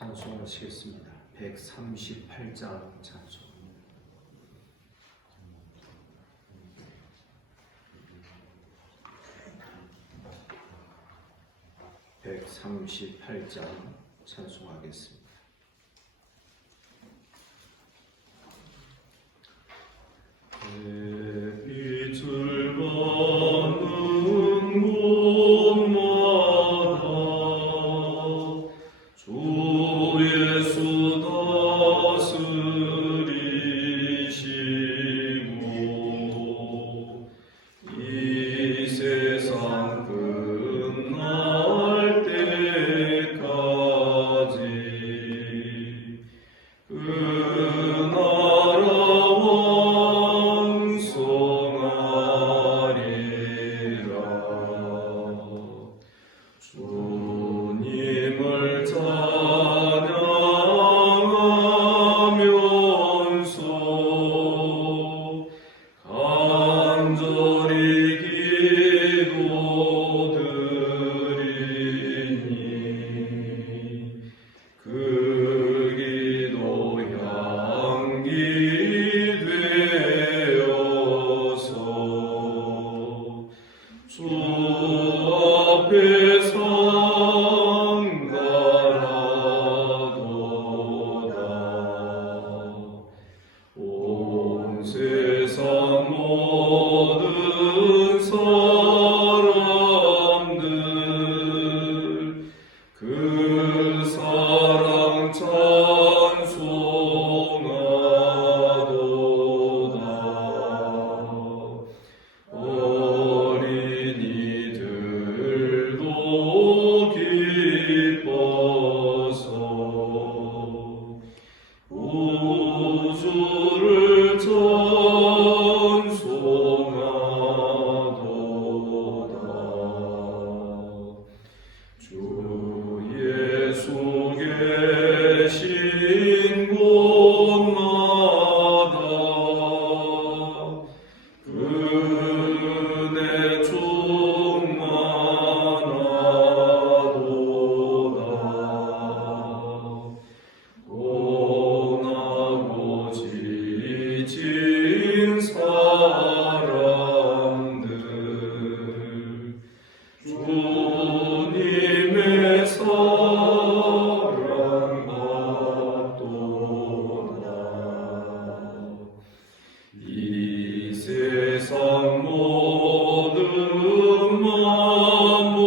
찬송하시겠습니다. 138장 찬송. 138장 찬송하겠습니다. 빛을 받는 곳마다 주 예수 다스리시고 이 세상 끝날 때까지 그 나라 왕성하리라. 주님을 찬양하면서 간절히 기도드리니 그 기도 향기 되어서 주 앞에 상달하도다. 온 세상 모든 사람들 그 사랑 찬송하도다. 어린이들도 기뻐서 우주를 찬송하도다. 주 예수 계신 곳마다 은혜 충만하도다. 고나고 지친 사람들 주님의 사랑 받도다. 이 세상 모든 만물아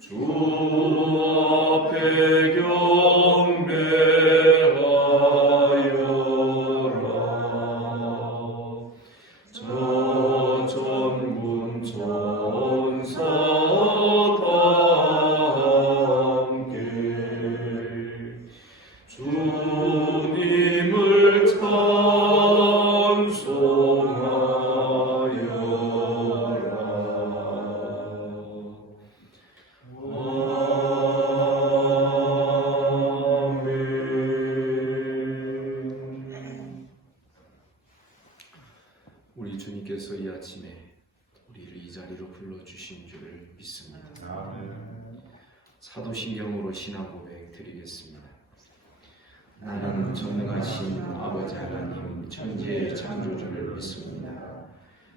주 앞에 경배하여라. 천군 천사 다 함께 주님을 찬송하여라. 우리 주님께서 이 아침에 우리를 이 자리로 불러주신 줄을 믿습니다. 사도신경으로 신앙 고백 드리겠습니다. 나는 전능하신 아버지 하나님 천지의 창조주를 믿습니다.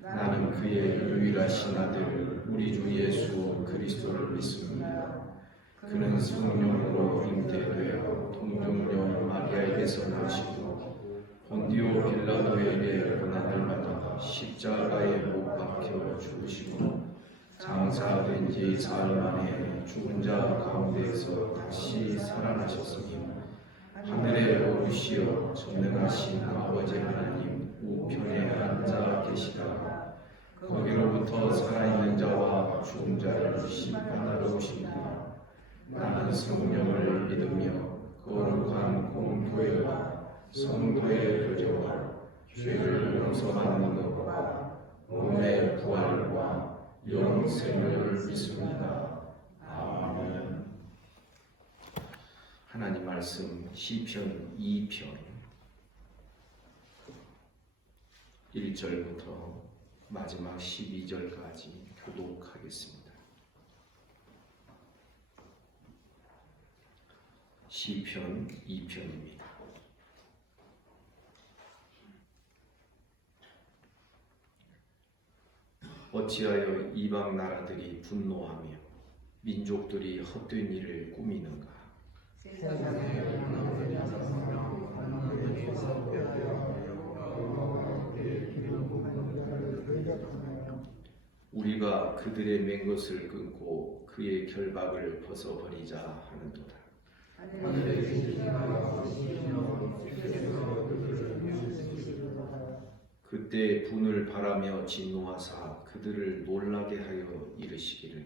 나는 그의 유일하신 아들 우리 주 예수 그리스도를 믿습니다. 그는 성령으로 잉태되어 동정녀 마리아에게서 나시고 본디오 빌라도에게 고난을 받아 십자가에 못 박혀 죽으시고 장사된 지 사흘 만에 죽은 자 가운데에서 다시 살아나셨으니 하늘에 오르시어 전능하신 아버지 하나님 우편에 앉아 계시다가 거기로부터 살아있는 자와 죽은 자를 심판하러 오시니라. 나는 성령을 믿으며 거룩한 공교회와 성도의 교제와 죄를 용서받는 것과 몸의 부활과 영생을 믿습니다. 아멘. 하나님 말씀 시편 2편 1절부터 마지막 12절까지 교독하겠습니다. 시편 2편입니다. 어찌하여 이방 나라들이 분노하며 민족들이 헛된 일을 꾸미는가? 우리가 그들의 맨 것을 끊고 그의 결박을 벗어버리자 하는도다. 그때 분을 바라며 진노하사 그들을 놀라게 하여 이르시기를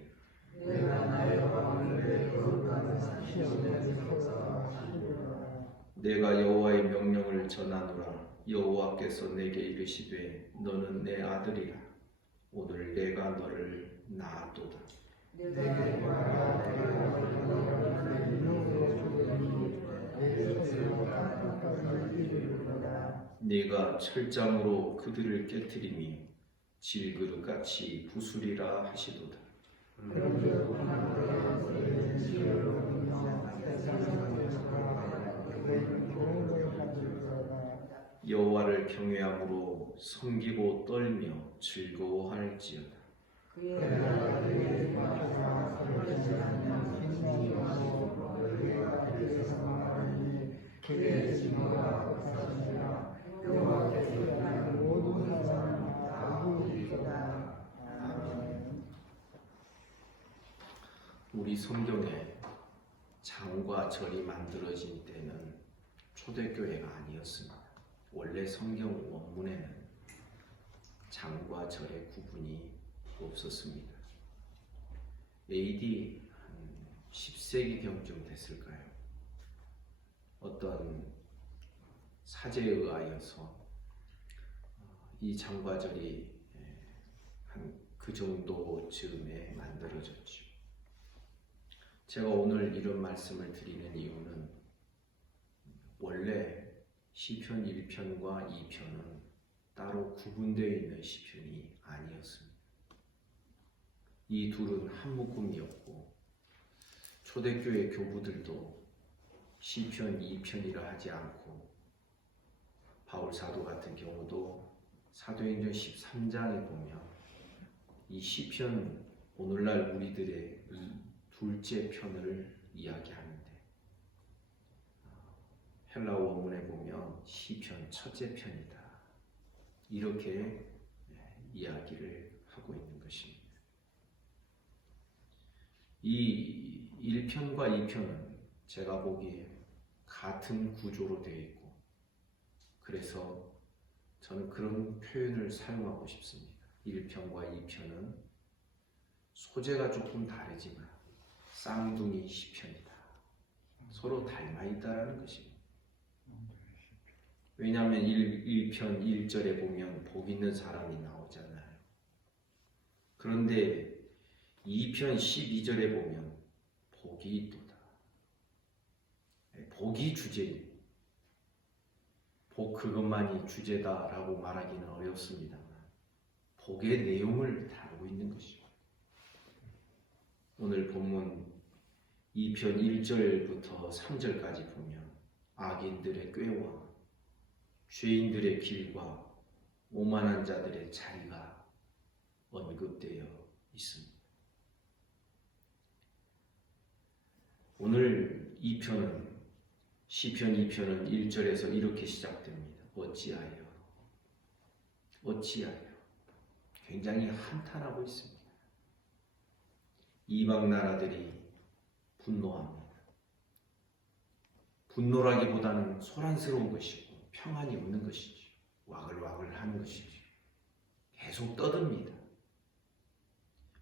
내가 여호와의 명령을 전하노라. 여호와께서 내게 이르시되 너는 내 아들이라. 오늘 내가 너를 낳았도다. 네가 철장으로 그들을 깨뜨리니 질그릇같이 부수리라 하시도다. 여호와를 경외함으로 섬기고 떨며 즐거워할지어다. 우리 성경에 장과 절이 만들어진 때는 초대교회가 아니었습니다. 원래 성경 원문에는 장과 절의 구분이 없었습니다. AD 10세기경쯤 됐을까요? 어떤 사제에 의하여서 이 장과 절이 한 그 정도 즈음에 만들어졌죠. 제가 오늘 이런 말씀을 드리는 이유는 원래 시편 1편과 2편은 따로 구분되어 있는 시편이 아니었습니다. 이 둘은 한 묶음이었고 초대교회 교부들도 시편 2편이라 하지 않고 바울사도 같은 경우도 사도행전 13장에 보면 이 시편, 오늘날 우리들의 이 둘째 편을 이야기하는데 헬라어 원문에 보면 시편 첫째 편이다. 이렇게 이야기를 하고 있는 것입니다. 이 1편과 2편은 제가 보기에 같은 구조로 되어 있고 그래서 저는 그런 표현을 사용하고 싶습니다. 1편과 2편은 소재가 조금 다르지만 쌍둥이 시편이다. 서로 닮아있다라는 것입니다. 왜냐하면 1편 1절에 보면 복 있는 사람이 나오잖아요. 그런데 2편 12절에 보면 복이 있도다. 복이 주제입니다. 복 그것만이 주제다라고 말하기는 어렵습니다만 복의 내용을 다루고 있는 것입니다. 오늘 본문 2편 1절부터 3절까지 보면 악인들의 꾀와 죄인들의 길과 오만한 자들의 자리가 언급되어 있습니다. 오늘 2편은 시편 2편은 1절에서 이렇게 시작됩니다. 어찌하여 굉장히 한탄하고 있습니다. 이방 나라들이 분노합니다. 분노라기보다는 소란스러운 것이고 평안이 없는 것이지. 와글와글 하는 것이지. 계속 떠듭니다.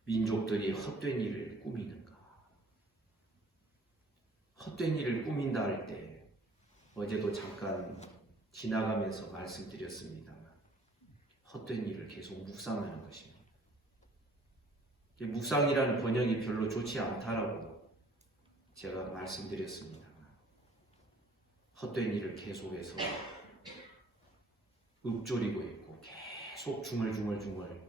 민족들이 헛된 일을 꾸미는가. 헛된 일을 꾸민다 할 때 어제도 잠깐 지나가면서 말씀드렸습니다만 헛된 일을 계속 묵상하는 것입니다. 묵상이라는 번역이 별로 좋지 않다라고 제가 말씀드렸습니다만 헛된 일을 계속해서 읊조리고 있고 계속 중얼중얼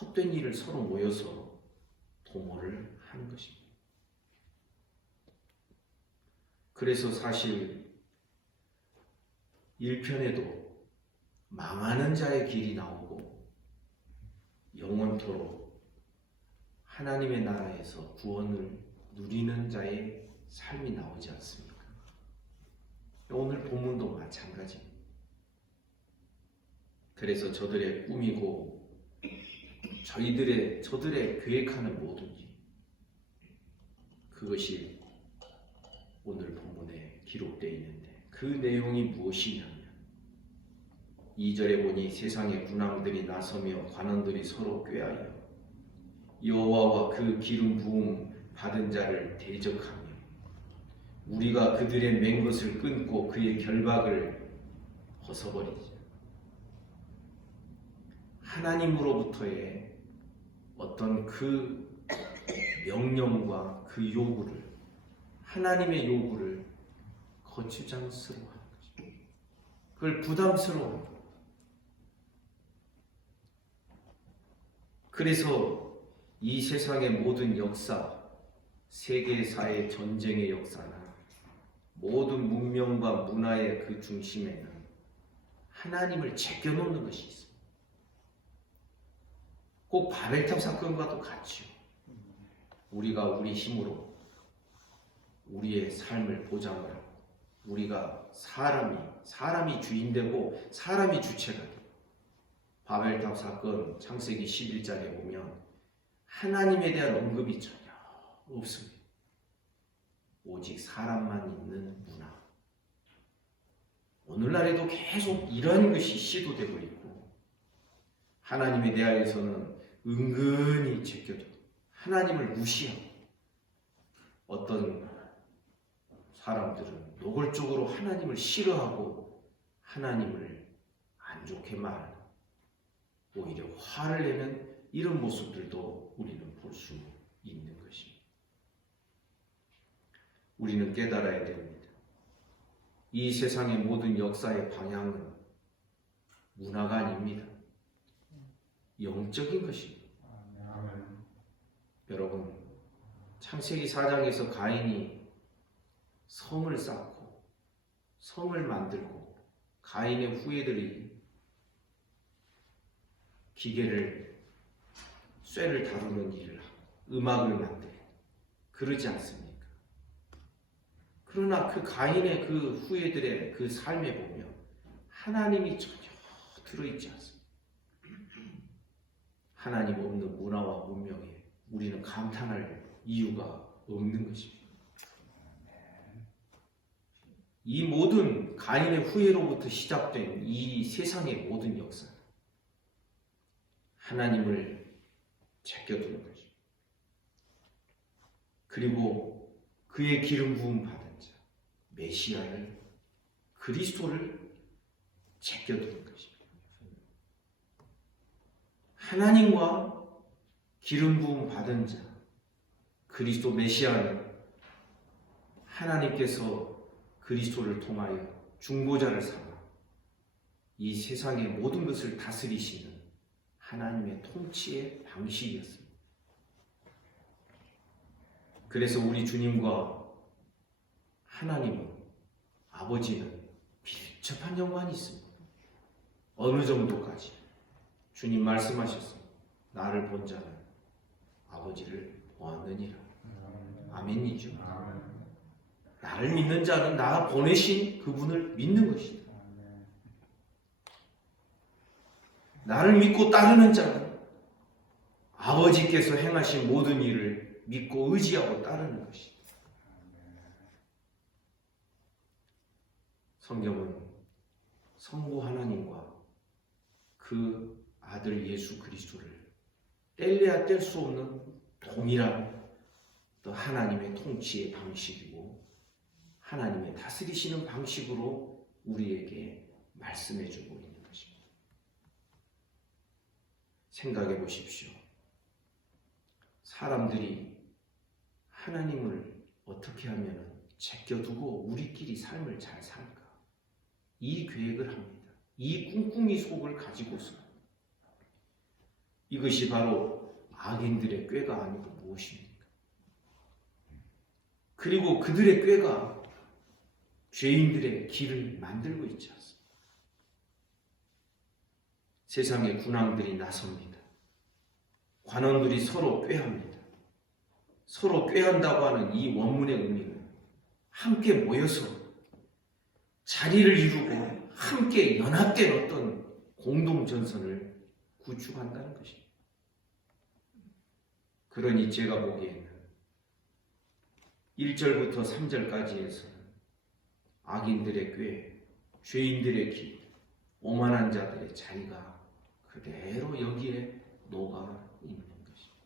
헛된 일을 서로 모여서 도모를 하는 것입니다. 그래서 사실 1편에도 망하는 자의 길이 나오고 영원토록 하나님의 나라에서 구원을 누리는 자의 삶이 나오지 않습니까? 오늘 본문도 마찬가지입니다. 그래서 저들의 꿈이고 저들의 계획하는 모든 일, 그것이 오늘 본문에 기록되어 있는데 그 내용이 무엇이냐면 2절에 보니 세상의 군왕들이 나서며 관원들이 서로 꾀하여 여호와와 그 기름 부음 받은 자를 대적하며 우리가 그들의 맨 것을 끊고 그의 결박을 벗어버리자. 하나님으로부터의 어떤 그 명령과 그 요구를, 하나님의 요구를 거추장스러워하는 거죠. 그걸 부담스러워하는 거죠. 그래서 이 세상의 모든 역사, 세계사의 전쟁의 역사나 모든 문명과 문화의 그 중심에는 하나님을 제껴놓는 것이 있습니다. 꼭 바벨탑 사건과도 같죠. 우리가 우리 힘으로 우리의 삶을 보장을 하고 우리가 사람이 주인되고 사람이 주체가 되고 바벨탑 사건 창세기 11장에 보면 하나님에 대한 언급이 전혀 없습니다. 오직 사람만 있는 문화. 오늘날에도 계속 이러한 것이 시도되고 있고 하나님에 대하여서는 은근히 제껴두고 하나님을 무시하고 어떤 사람들은 노골적으로 하나님을 싫어하고 하나님을 안 좋게 말하는 오히려 화를 내는 이런 모습들도 우리는 볼 수 있는 것입니다. 우리는 깨달아야 됩니다. 이 세상의 모든 역사의 방향은 문화가 아닙니다. 영적인 것입니다. 여러분, 창세기 4장에서 가인이 성을 쌓고 성을 만들고 가인의 후예들이 기계를 쇠를 다루는 일을 하고 음악을 만들고 그러지 않습니까? 그러나 그 가인의 그 후예들의 그 삶에 보면 하나님이 전혀 들어있지 않습니다. 하나님 없는 문화와 문명에 우리는 감탄할 이유가 없는 것입니다. 이 모든 가인의 후예로부터 시작된 이 세상의 모든 역사, 하나님을 제껴두는 것입니다. 그리고 그의 기름 부음 받은 자, 메시아를, 그리스도를 제껴두는 것입니다. 하나님과 기름 부음 받은 자, 그리스도 메시아는 하나님께서 그리스도를 통하여 중보자를 삼아 이 세상의 모든 것을 다스리시는 하나님의 통치의 방식이었습니다. 그래서 우리 주님과 하나님은, 아버지는 밀접한 연관이 있습니다. 어느 정도까지? 주님 말씀하셨습니다. 나를 본 자는 아버지를 보았느니라. 아멘이죠. 나를 믿는 자는 나 보내신 그분을 믿는 것이다. 나를 믿고 따르는 자는 아버지께서 행하신 모든 일을 믿고 의지하고 따르는 것이다. 성경은 성부 하나님과 그 아들 예수 그리스도를 뗄래야 뗄 수 없는 동일한 또 하나님의 통치의 방식이고 하나님의 다스리시는 방식으로 우리에게 말씀해주고 있는 것입니다. 생각해 보십시오. 사람들이 하나님을 어떻게 하면 제껴두고 우리끼리 삶을 잘 살까? 이 계획을 합니다. 이 꿍꿍이 속을 가지고서 이것이 바로 악인들의 꾀가 아니고 무엇입니까? 그리고 그들의 꾀가 죄인들의 길을 만들고 있지 않습니까? 세상의 군왕들이 나섭니다. 관원들이 서로 꾀합니다. 서로 꾀한다고 하는 이 원문의 의미는 함께 모여서 자리를 이루고 함께 연합된 어떤 공동전선을 구축한다는 것입니다. 그러니 제가 보기에는 1절부터 3절까지에서는 악인들의 꾀, 죄인들의 길, 오만한 자들의 자리가 그대로 여기에 녹아 있는 것입니다.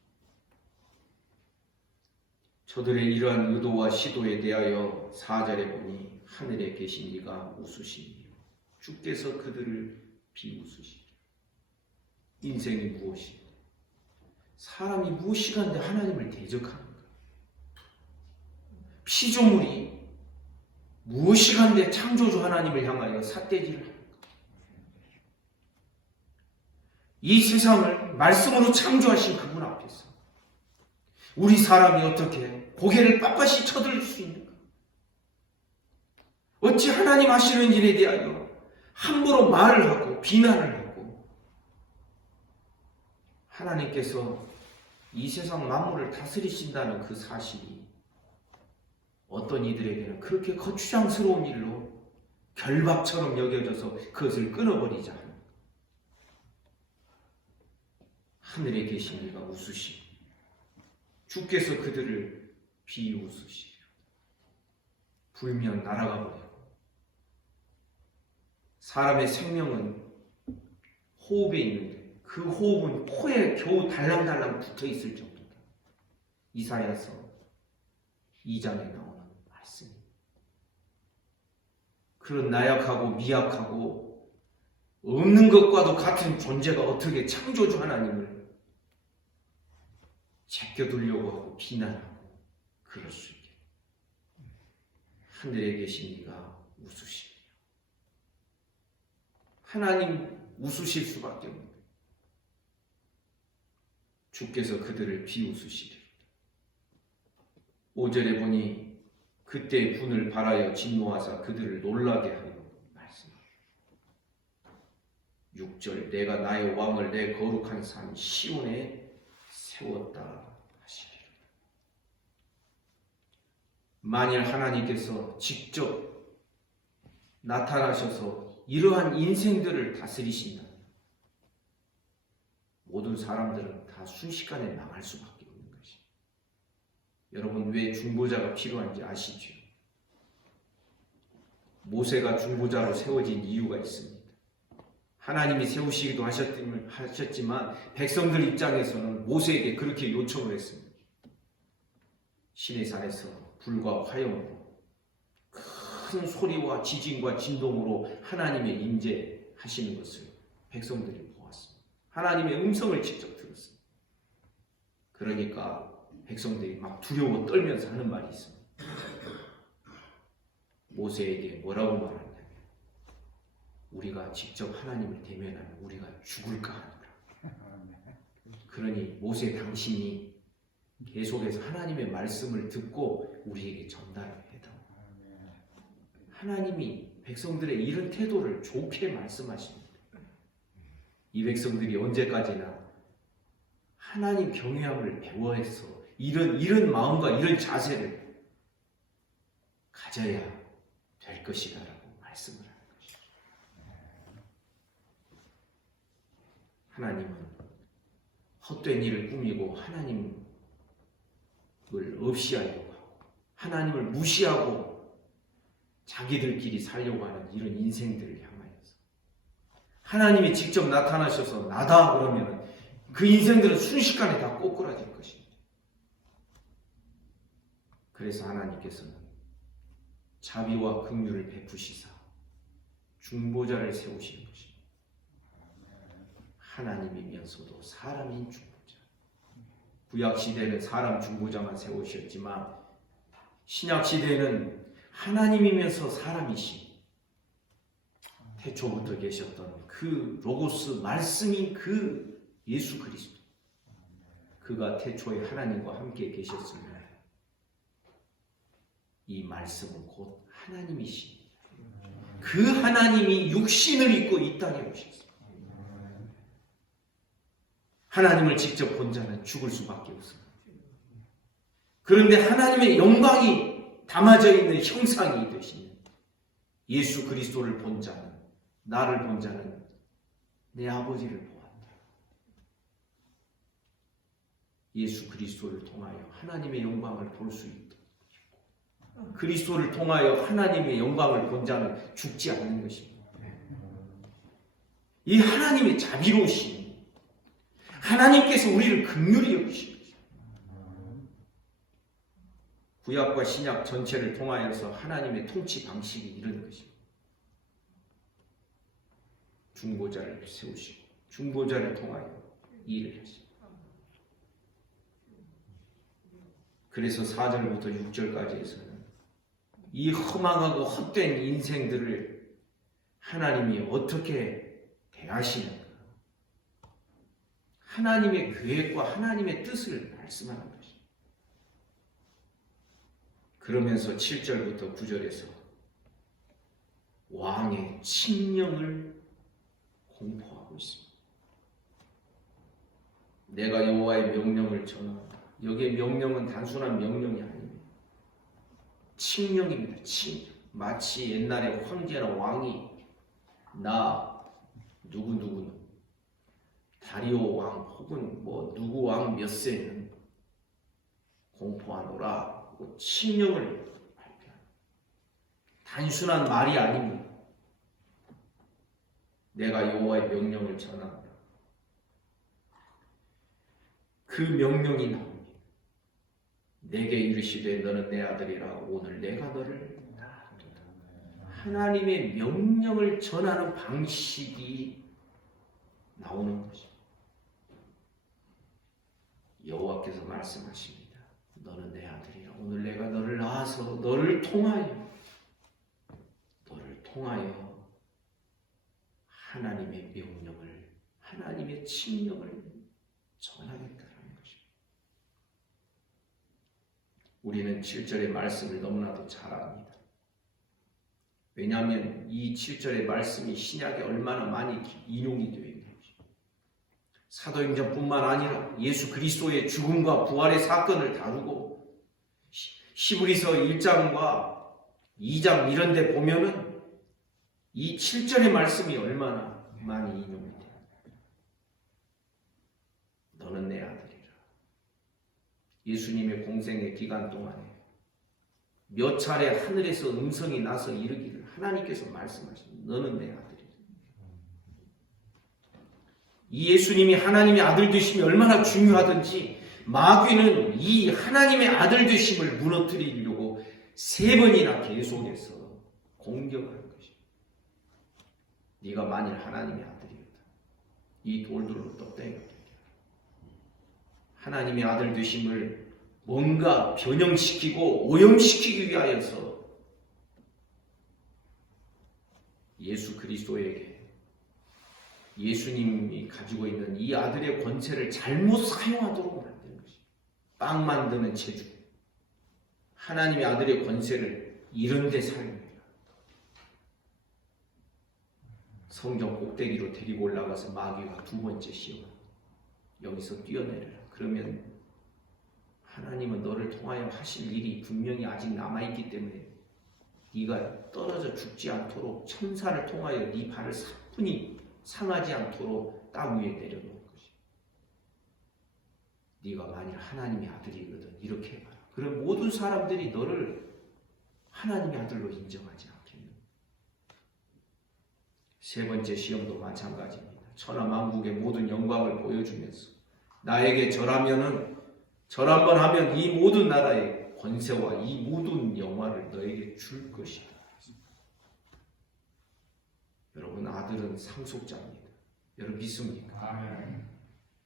저들의 이러한 의도와 시도에 대하여 4절에 보니 하늘에 계신 이가 웃으시니 주께서 그들을 비웃으시니. 인생이 무엇인가? 사람이 무엇이간데 하나님을 대적하는가? 피조물이 무엇이간데 창조주 하나님을 향하여 삿대질을 하는가? 이 세상을 말씀으로 창조하신 그분 앞에서 우리 사람이 어떻게 고개를 빳빳이 쳐들 수 있는가? 어찌 하나님 하시는 일에 대하여 함부로 말을 하고 비난을 하고, 하나님께서 이 세상 만물을 다스리신다는 그 사실이 어떤 이들에게는 그렇게 거추장스러운 일로 결박처럼 여겨져서 그것을 끊어버리자 하는, 하늘에 계신 이가 웃으시니 주께서 그들을 비웃으시리라. 불면 날아가 버리고, 사람의 생명은 호흡에 있는데 그 호흡은 코에 겨우 달랑달랑 붙어 있을 정도다. 이사야서 2장에 나오는 말씀입니다. 그런 나약하고 미약하고 없는 것과도 같은 존재가 어떻게 창조주 하나님을 제껴두려고 하고 비난하고 그럴 수 있게. 하늘에 계신 이가 웃으시리라. 하나님 웃으실 수밖에 없는, 주께서 그들을 비웃으시리라. 5절에 보니 그때 분을 발하여 진노하사 그들을 놀라게 하는 말씀입니다. 6절 내가 나의 왕을 내 거룩한 산 시온에 세웠다 하시리라. 만일 하나님께서 직접 나타나셔서 이러한 인생들을 다스리신다, 모든 사람들은 다 순식간에 망할 수밖에 없는 것입니다. 여러분, 왜 중보자가 필요한지 아시죠? 모세가 중보자로 세워진 이유가 있습니다. 하나님이 세우시기도 하셨지만 백성들 입장에서는 모세에게 그렇게 요청을 했습니다. 시내산에서 불과 화염으로 큰 소리와 지진과 진동으로 하나님의 임재하시는 것을 백성들이 보았습니다. 하나님의 음성을 직접 들었습니다. 그러니까 백성들이 막 두려워 떨면서 하는 말이 있습니다. 모세에게 뭐라고 말하냐면, 우리가 직접 하나님을 대면하면 우리가 죽을까 하노라. 그러니 모세 당신이 계속해서 하나님의 말씀을 듣고 우리에게 전달을 해다오. 하나님이 백성들의 이런 태도를 좋게 말씀하십니다. 이 백성들이 언제까지나 하나님 경외함을 배워해서 이런 마음과 이런 자세를 가져야 될 것이다라고 말씀을 하는 것입니다. 하나님은 헛된 일을 꾸미고 하나님을 없이 하려고 하고 하나님을 무시하고 자기들끼리 살려고 하는 이런 인생들을 향하여서 하나님이 직접 나타나셔서 나다 그러면 그 인생들은 순식간에 다 꼬꾸라질 것입니다. 그래서 하나님께서는 자비와 긍휼을 베푸시사 중보자를 세우시는 것입니다. 하나님이면서도 사람인 중보자. 구약시대는 사람 중보자만 세우셨지만 신약시대는 하나님이면서 사람이신, 태초부터 계셨던 그 로고스 말씀인 그 예수 그리스도, 그가 태초에 하나님과 함께 계셨으며 이 말씀은 곧 하나님이십니다. 그 하나님이 육신을 입고 이 땅에 오셨습니다. 하나님을 직접 본 자는 죽을 수밖에 없습니다. 그런데 하나님의 영광이 담아져 있는 형상이 되신 예수 그리스도를 본 자는, 나를 본 자는 내 아버지를 보았다. 예수 그리스도를 통하여 하나님의 영광을 볼 수 있고, 그리스도를 통하여 하나님의 영광을 본 자는 죽지 않는 것입니다. 이 하나님의 자비로우심, 하나님께서 우리를 긍휼히 여기신 것입니다. 구약과 신약 전체를 통하여서 하나님의 통치 방식이 이런 것입니다. 중보자를 세우시고 중보자를 통하여 일을 하십니다. 그래서 4절부터 6절까지에서는 이 허망하고 헛된 인생들을 하나님이 어떻게 대하시는가, 하나님의 계획과 하나님의 뜻을 말씀하는 것입니다. 그러면서 7절부터 9절에서 왕의 칙령을 공포하고 있습니다. 내가 여호와의 명령을 전한다. 여기에 명령은 단순한 명령이 아닙니다. 칙령입니다. 칙령. 마치 옛날에 황제나 왕이 나 누구누구는 다리오 왕 혹은 뭐 누구 왕 몇 세는 공포하노라 하고 칙령을 발표합니다. 단순한 말이 아닙니다. 내가 여호와의 명령을 전한다. 그 명령이 나옵니다. 내게 이르시되 너는 내 아들이라 오늘 내가 너를 낳았도다. 하나님의 명령을 전하는 방식이 나오는 것입니다. 여호와께서 말씀하십니다. 너는 내 아들이라 오늘 내가 너를 낳아서 너를 통하여 하나님의 명령을, 하나님의 칙령을 전하겠다는 것입니다. 우리는 7절의 말씀을 너무나도 잘 압니다. 왜냐하면 이 7절의 말씀이 신약에 얼마나 많이 인용이 되어 있는 것입니다. 사도행전뿐만 아니라 예수 그리스도의 죽음과 부활의 사건을 다루고 히브리서 1장과 2장 이런 데 보면은 이 7절의 말씀이 얼마나 많이 인용이 돼요. 너는 내 아들이라. 예수님의 공생의 기간 동안에 몇 차례 하늘에서 음성이 나서 이르기를 하나님께서 말씀하십니다. 너는 내 아들이라. 이 예수님이 하나님의 아들 되심이 얼마나 중요하든지 마귀는 이 하나님의 아들 되심을 무너뜨리려고 3번이나 계속해서 공격하는 것입니다. 네가 만일 하나님의 아들이었다. 이 돌들로 떡대기가 되리라. 하나님의 아들 되심을 뭔가 변형시키고 오염시키기 위하여서 예수 그리스도에게 예수님이 가지고 있는 이 아들의 권세를 잘못 사용하도록 만드는 것입니다. 빵 만드는 재주, 하나님의 아들의 권세를 이런 데 사용해요. 성전 꼭대기로 데리고 올라가서 마귀가 2번째 시험, 여기서 뛰어내려라. 그러면 하나님은 너를 통하여 하실 일이 분명히 아직 남아있기 때문에 네가 떨어져 죽지 않도록 천사를 통하여 네 발을 사뿐히 상하지 않도록 땅 위에 내려놓은 것이. 네가 만일 하나님의 아들이거든 이렇게 해봐라. 그럼 모든 사람들이 너를 하나님의 아들로 인정하지 않겠냐. 3번째 시험도 마찬가지입니다. 천하만국의 모든 영광을 보여주면서 나에게 절하면은 절 한번 하면 이 모든 나라의 권세와 이 모든 영화를 너에게 줄 것이다. 여러분, 아들은 상속자입니다. 여러분 믿습니까? 아멘.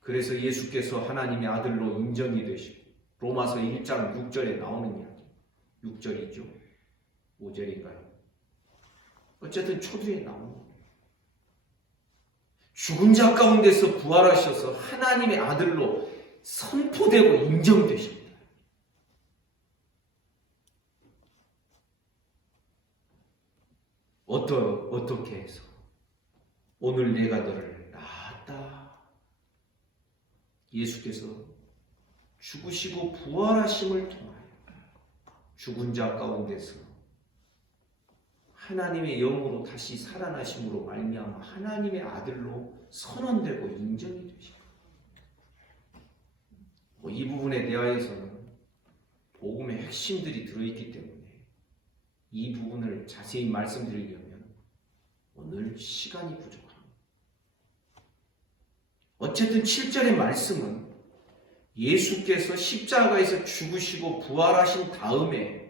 그래서 예수께서 하나님의 아들로 인정이 되시고 로마서 1장 6절에 나오는 이야기, 6절이죠. 5절인가요? 어쨌든 초두에 나오는 거예요. 죽은 자 가운데서 부활하셔서 하나님의 아들로 선포되고 인정되십니다. 어떻게 해서 오늘 내가 너를 낳았다. 예수께서 죽으시고 부활하심을 통하여 죽은 자 가운데서 하나님의 영으로 다시 살아나심으로 말미암아 하나님의 아들로 선언되고 인정이 되시고, 이 부분에 대하여서는 복음의 핵심들이 들어있기 때문에 이 부분을 자세히 말씀드리려면 오늘 시간이 부족합니다. 어쨌든 7절의 말씀은 예수께서 십자가에서 죽으시고 부활하신 다음에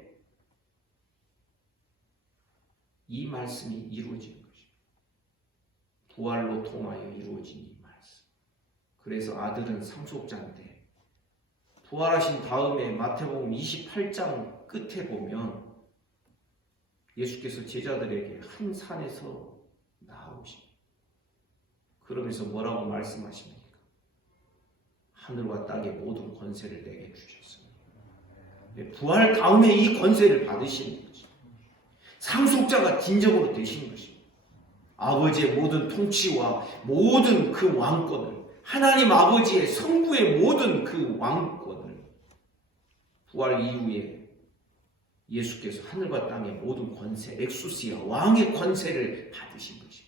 이 말씀이 이루어진 것입니다. 부활로 통하여 이루어진 이 말씀. 그래서 아들은 상속자인데, 부활하신 다음에 마태복음 28장 끝에 보면 예수께서 제자들에게 한 산에서 나오십니다. 그러면서 뭐라고 말씀하십니까? 하늘과 땅의 모든 권세를 내게 주셨습니다. 부활 다음에 이 권세를 받으시는 거죠. 상속자가 진정으로 되시는 것입니다. 아버지의 모든 통치와 모든 그 왕권을, 하나님 아버지의 성부의 모든 그 왕권을 부활 이후에 예수께서 하늘과 땅의 모든 권세, 엑수시아, 왕의 권세를 받으신 것입니다.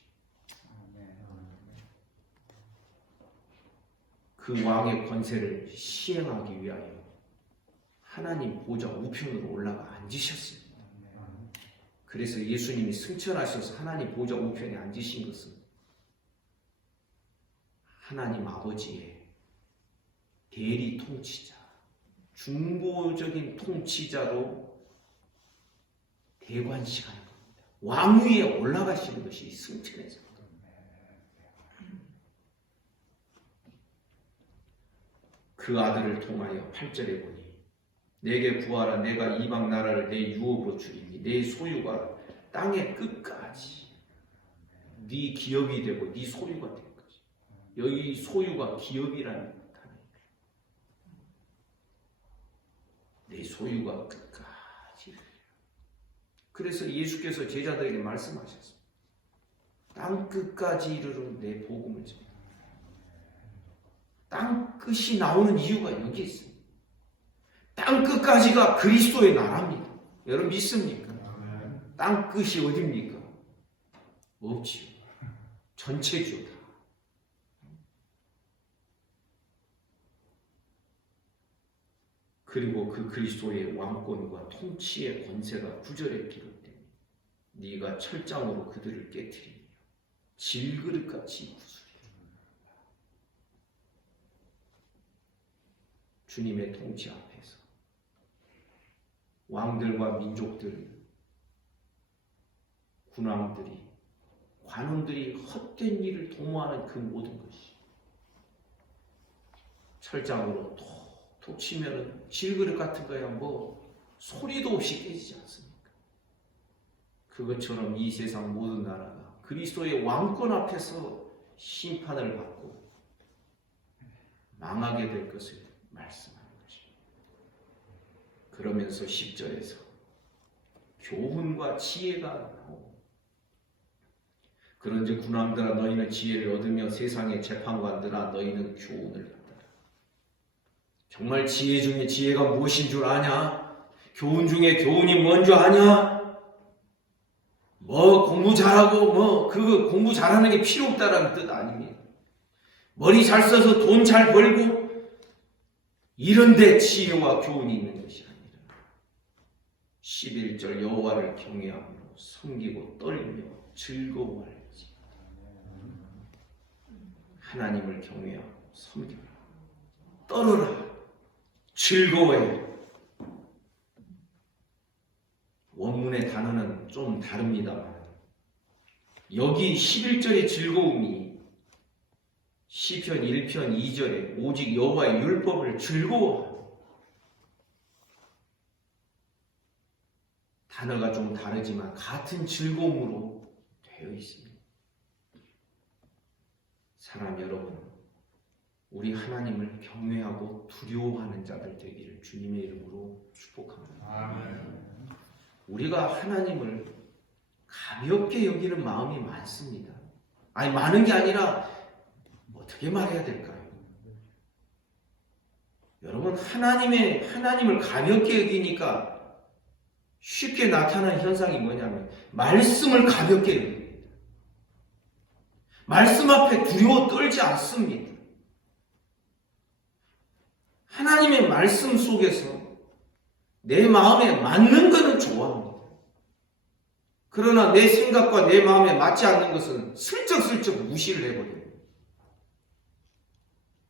그 왕의 권세를 시행하기 위하여 하나님 보좌 우편으로 올라가 앉으셨습니다. 그래서 예수님이 승천하셔서 하나님 보좌 우편에 앉으신 것은 하나님 아버지의 대리 통치자, 중보적인 통치자로 대관시하는 겁니다. 왕위에 올라가시는 것이 승천에서. 그 아들을 통하여 8절에 보니 내게 구하라. 내가 이방 나라를 내 유업으로 주리니 내 소유가 땅의 끝까지 네 기업이 되고 네 소유가 될 것이다. 여기 소유가 기업이라는 단어입니다. 내 소유가 끝까지. 그래서 예수께서 제자들에게 말씀하셨습니다. 땅 끝까지 이르러 내 복음을 전하라. 땅 끝이 나오는 이유가 여기 있습니다. 땅 끝까지가 그리스도의 나라입니다. 여러분 믿습니까? 땅 끝이 어디입니까? 없지요. 전체죠. 그리고 그 그리스도의 왕권과 통치의 권세가 9절에 기록됩니다. 네가 철장으로 그들을 깨트리며 질그릇같이 구슬이라. 주님의 통치 앞에서 왕들과 민족들, 군왕들이, 관원들이 헛된 일을 도모하는 그 모든 것이 철장으로 톡 치면은 질그릇 같은 거야 뭐 소리도 없이 깨지지 않습니까? 그것처럼 이 세상 모든 나라가 그리스도의 왕권 앞에서 심판을 받고 망하게 될 것을 말씀하는 것입니다. 그러면서 10절에서 교훈과 지혜가 나오고, 그런즉 군왕들아 너희는 지혜를 얻으며 세상의 재판관들아 너희는 교훈을 받아라. 정말 지혜 중에 지혜가 무엇인 줄 아냐? 교훈 중에 교훈이 뭔 줄 아냐? 뭐 공부 잘하고 뭐 그 공부 잘하는 게 필요 없다라는 뜻 아닙니다. 머리 잘 써서 돈 잘 벌고 이런 데 지혜와 교훈이 있는 것이 아니라 11절 여호와를 경외하며 섬기고 떨며 즐거워할지. 하나님을 경외하고 섬겨라. 떨어라. 즐거워해. 원문의 단어는 좀 다릅니다만 여기 11절의 즐거움이 시편 1편 2절에 오직 여호와의 율법을 즐거워하고, 단어가 좀 다르지만 같은 즐거움으로 되어 있습니다. 사람 여러분, 우리 하나님을 경외하고 두려워하는 자들 되기를 주님의 이름으로 축복합니다. 아멘. 우리가 하나님을 가볍게 여기는 마음이 많습니다. 아니, 많은 게 아니라 어떻게 말해야 될까요? 여러분, 하나님을 가볍게 여기니까 쉽게 나타나는 현상이 뭐냐면 말씀을 가볍게 여깁니다. 말씀 앞에 두려워 떨지 않습니다. 하나님의 말씀 속에서 내 마음에 맞는 것은 좋아합니다. 그러나 내 생각과 내 마음에 맞지 않는 것은 슬쩍슬쩍 무시를 해버려요.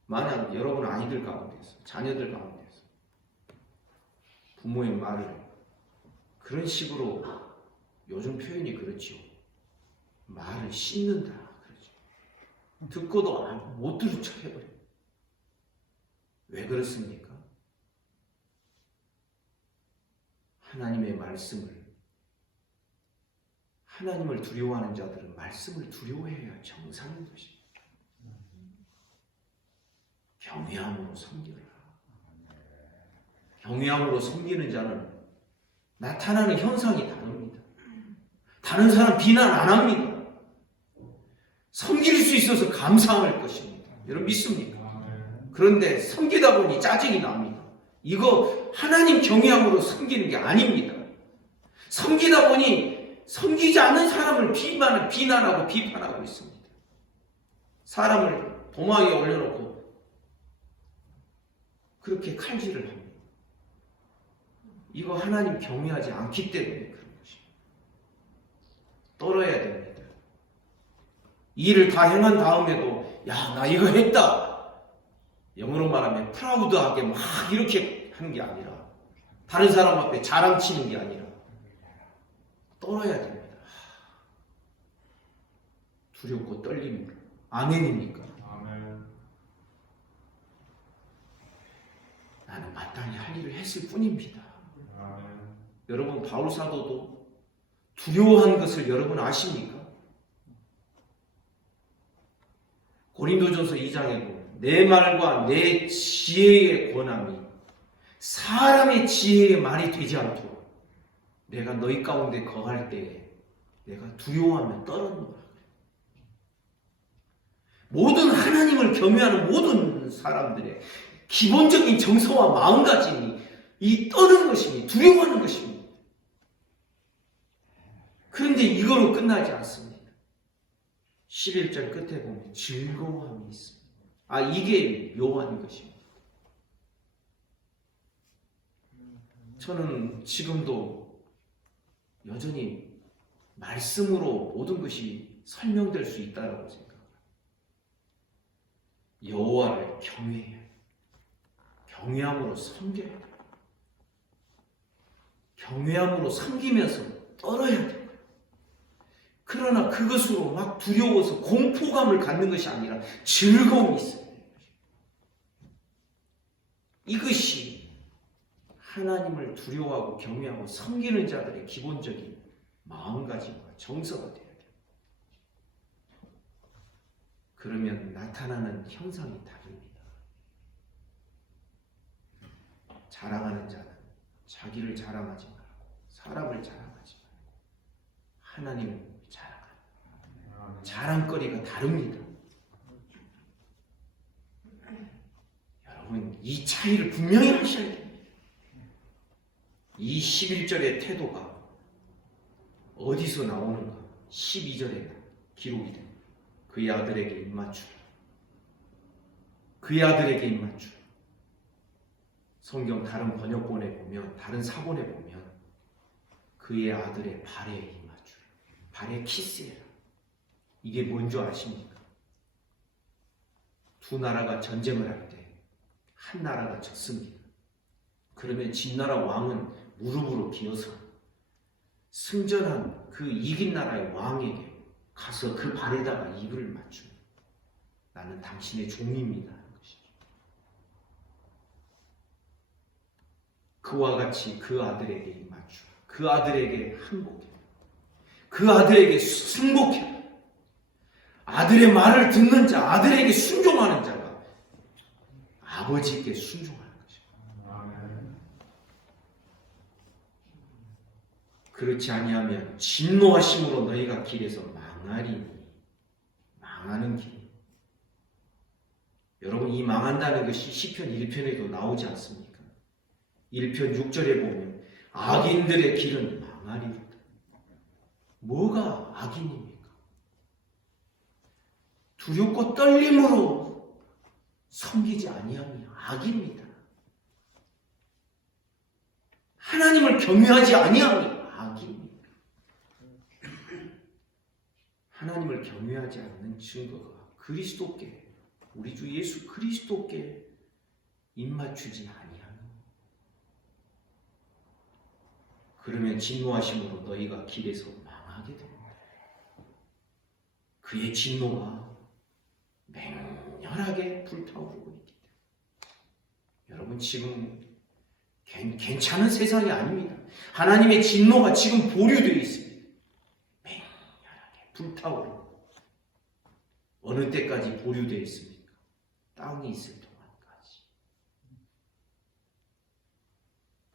만약 여러분 아이들 가운데서, 자녀들 가운데서 부모의 말을 그런 식으로, 요즘 표현이 그렇죠. 말을 씹는다 그러죠. 듣고도 못 들은 척 해버려요. 왜 그렇습니까? 하나님의 말씀을, 하나님을 두려워하는 자들은 말씀을 두려워해야 정상인 것입니다. 경외함으로 섬기라. 경외함으로 섬기는 자는 나타나는 현상이 다릅니다. 다른 사람 비난 안 합니다. 섬길 수 있어서 감사할 것입니다. 여러분 믿습니까? 그런데 섬기다 보니 짜증이 납니다. 이거 하나님 경외함으로 섬기는 게 아닙니다. 섬기다 보니 섬기지 않는 사람을 비난하고 비판하고 있습니다. 사람을 도마 위에 올려놓고 그렇게 칼질을 합니다. 이거 하나님 경외하지 않기 때문에 그런 것입니다. 떨어야 됩니다. 일을 다 행한 다음에도 야, 나 이거 했다. 영어로 말하면 프라우드하게 막 이렇게 하는 게 아니라, 다른 사람 앞에 자랑치는 게 아니라 떨어야 됩니다. 두렵고 떨립니다. 아멘입니까? 아멘. 나는 마땅히 할 일을 했을 뿐입니다. 아멘. 여러분, 바울 사도도 두려워한 것을 여러분 아십니까? 고린도전서 2장에 보면 내 말과 내 지혜의 권함이 사람의 지혜의 말이 되지 않도록 내가 너희 가운데 거할 때에 내가 두려워하며 떨었노라. 모든 하나님을 경외하는 모든 사람들의 기본적인 정서와 마음가짐이 이 떠는 것입니다. 두려워하는 것입니다. 그런데 이거로 끝나지 않습니다. 11절 끝에 보면 즐거워함이 있습니다. 이게 묘한 것입니다. 저는 지금도 여전히 말씀으로 모든 것이 설명될 수 있다고 생각합니다. 여호와를 경외해야 해요. 경외함으로 섬겨야 돼요. 경외함으로 섬기면서 떨어야 돼요. 그러나 그것으로 막 두려워서 공포감을 갖는 것이 아니라 즐거움이 있어야 돼요. 이것이 하나님을 두려워하고 경외하고 섬기는 자들의 기본적인 마음가짐과 정서가 돼야 돼요. 그러면 나타나는 형상이 다릅니다. 자랑하는 자는 자기를 자랑하지 말고 사람을 자랑하지 말고 하나님을 자랑하는 자랑거리가 다릅니다. 여러분, 이 차이를 분명히 하셔야 됩니다. 이 11절의 태도가 어디서 나오는가? 12절에 기록이 됩니다. 그의 아들에게 입맞추라. 그의 아들에게 입맞추라. 성경 다른 번역본에 보면, 다른 사본에 보면 그의 아들의 발에 입맞추라. 발에 키스해라. 이게 뭔지 아십니까? 두 나라가 전쟁을 할 때 한 나라가 졌습니다. 그러면 진나라 왕은 무릎으로 기어서 승전한 그 이긴 나라의 왕에게 가서 그 발에다가 입을 맞춥니다. 나는 당신의 종입니다 하는 것이죠. 그와 같이 그 아들에게 입 맞추라. 그 아들에게 항복해. 그 아들에게 승복해. 아들의 말을 듣는 자, 아들에게 순종하는 자가 아버지께 순종하는 것입니다. 그렇지 아니하면 진노하심으로 너희가 길에서 망하리니. 망하는 길. 여러분, 이 망한다는 것이 시편 1편에도 나오지 않습니까? 1편 6절에 보면 악인들의 길은 망하리로다. 뭐가 악인입니까? 두렵고 떨림으로 섬기지 아니함이 악입니다. 하나님을 경외하지 아니함이 악입니다. 하나님을 경외하지 않는 증거가 그리스도께, 우리 주 예수 그리스도께 입맞추지 아니하며, 그러면 진노하심으로 너희가 길에서 망하게 됩니다. 그의 진노가 맹렬하게 불타오르고 있기 때문에 여러분, 지금 괜찮은 세상이 아닙니다. 하나님의 진노가 지금 보류되어 있습니다. 맹렬하게 불타오르고. 어느 때까지 보류되어 있습니까? 땅이 있을 동안까지.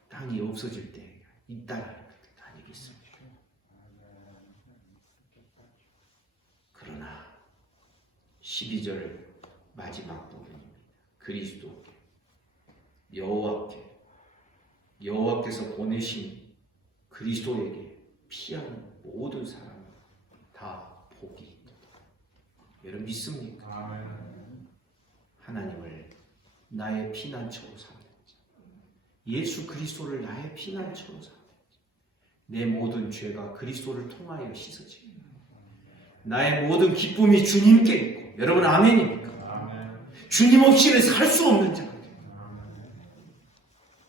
땅이 없어질 때 있다라는 뜻 아니겠습니까? 그러나 12절 마지막 부분입니다. 그리스도께, 여호와께서 보내신 그리스도에게 피하는 모든 사람은 다 복이 있다. 여러분 믿습니까? 하나님을 나의 피난처로 삼는 자, 예수 그리스도를 나의 피난처로 삼는 자, 내 모든 죄가 그리스도를 통하여 씻어집니다. 나의 모든 기쁨이 주님께 있고, 여러분 아멘입니까? 주님 없이는 살 수 없는 자,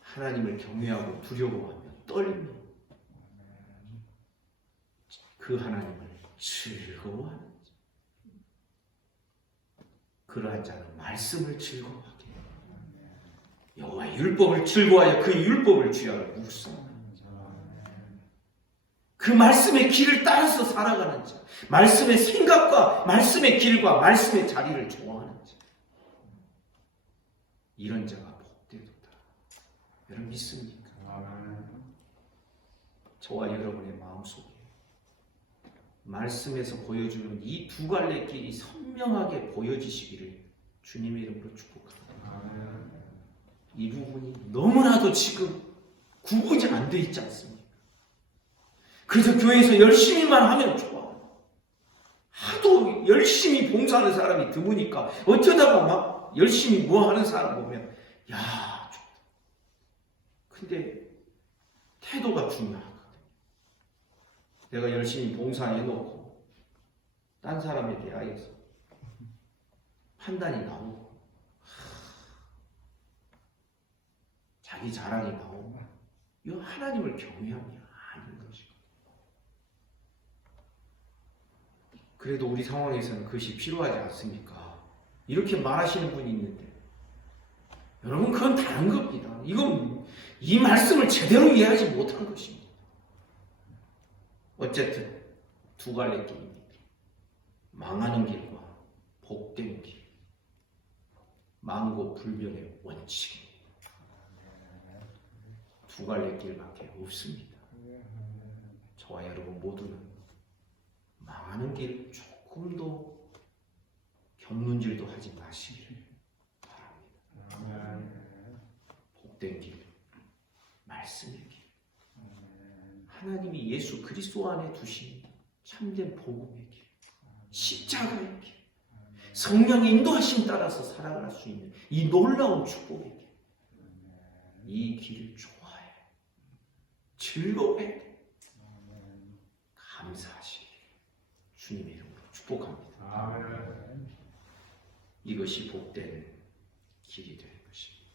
하나님을 경외하고 두려워하며 떨며 그 하나님을 즐거워하는 자, 그러한 자는 말씀을 즐거워하게 해요. 여호와의 율법을 즐거워하여 그 율법을 주야로 묵상하는 자, 그 말씀의 길을 따라서 살아가는 자, 말씀의 생각과 말씀의 길과 말씀의 자리를 좋아하는 자, 이런 자가 복되도다. 여러분 믿습니까? 저와 여러분의 마음속에 말씀에서 보여주는 이 두 갈래 길이 선명하게 보여지시기를 주님의 이름으로 축복합니다. 이 부분이 너무나도 지금 구분이 안 돼 있지 않습니까? 그래서 교회에서 열심히만 하면 좋아. 하도 열심히 봉사하는 사람이 드무니까 어쩌다가 막 열심히 뭐 하는 사람 보면 야, 좋다. 근데 태도가 중요하거든. 내가 열심히 봉사해놓고 딴 사람에 대하여서 판단이 나오고 자기 자랑이 나오고, 이거 하나님을 경외함이 아닌 것이고. 그래도 우리 상황에서는 그것이 필요하지 않습니까? 이렇게 말하시는 분이 있는데, 여러분 그건 다른 겁니다. 이건 이 말씀을 제대로 이해하지 못한 것입니다. 어쨌든 두 갈래 길입니다. 망하는 길과 복된 길, 망고불변의 원칙입니다. 두 갈래 길밖에 없습니다. 저와 여러분 모두는 망하는 길 조금도 견눈질도 하지 마시기를 바랍니다. 복된 길, 말씀의 길, 하나님이 예수 그리스도 안에 두신 참된 복음의 길, 십자가의 길, 성령의 인도하심 따라서 살아갈 수 있는 이 놀라운 축복의 길, 이 길을 좋아해, 즐거워해, 감사하시길 주님의 이름으로 축복합니다. 이것이 복된 길이 되는 것입니다.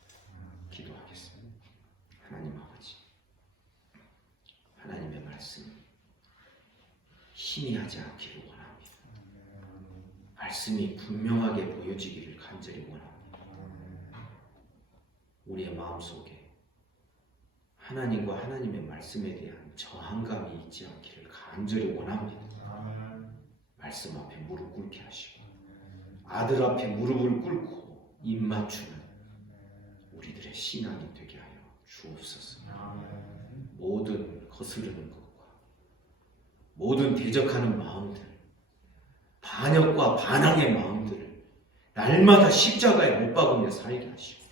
기도하겠습니다. 하나님 아버지, 하나님의 말씀이 희미하지 않기를 원합니다. 말씀이 분명하게 보여지기를 간절히 원합니다. 우리의 마음속에 하나님과 하나님의 말씀에 대한 저항감이 있지 않기를 간절히 원합니다. 말씀 앞에 무릎 꿇게 하시고 아들 앞에 무릎을 꿇고 입 맞추는 우리들의 신앙이 되게 하여 주옵소서. 모든 거스르는 것과 모든 대적하는 마음들, 반역과 반항의 마음들을 날마다 십자가에 못 박으며 살게 하시고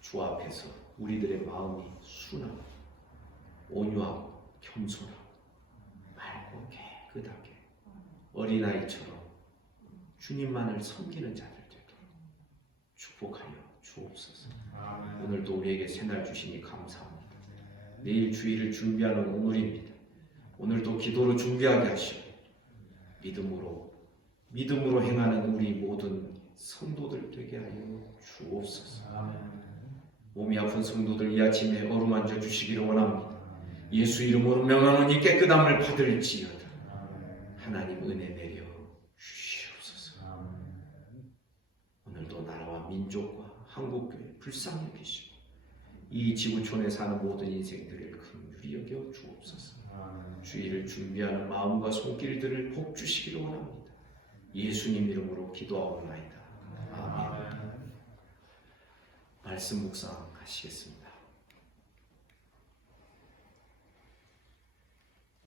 주 앞에서 우리들의 마음이 순하고 온유하고 겸손하고 맑고 깨끗하게 어린아이처럼 주님만을 섬기는 자들 되도록 축복하여 주옵소서. 오늘도 우리에게 새날 주시니 감사합니다. 내일 주일을 준비하는 오늘입니다. 오늘도 기도로 준비하게 하시고 믿음으로 행하는 우리 모든 성도들 되게 하여 주옵소서. 몸이 아픈 성도들 이 아침에 어루만져 주시기를 원합니다. 예수 이름으로 명하노니 깨끗함을 받을지어다. 하나님 은혜 내려 주시옵소서. 오늘도 나라와 민족과 한국교회 불쌍히 여기시고 이 지구촌에 사는 모든 인생들을 긍휼히 여겨 주옵소서. 주일을 준비하는 마음과 손길들을 복 주시기를 원합니다. 예수님 이름으로 기도하옵나이다. 아멘. 말씀 묵상하시겠습니다.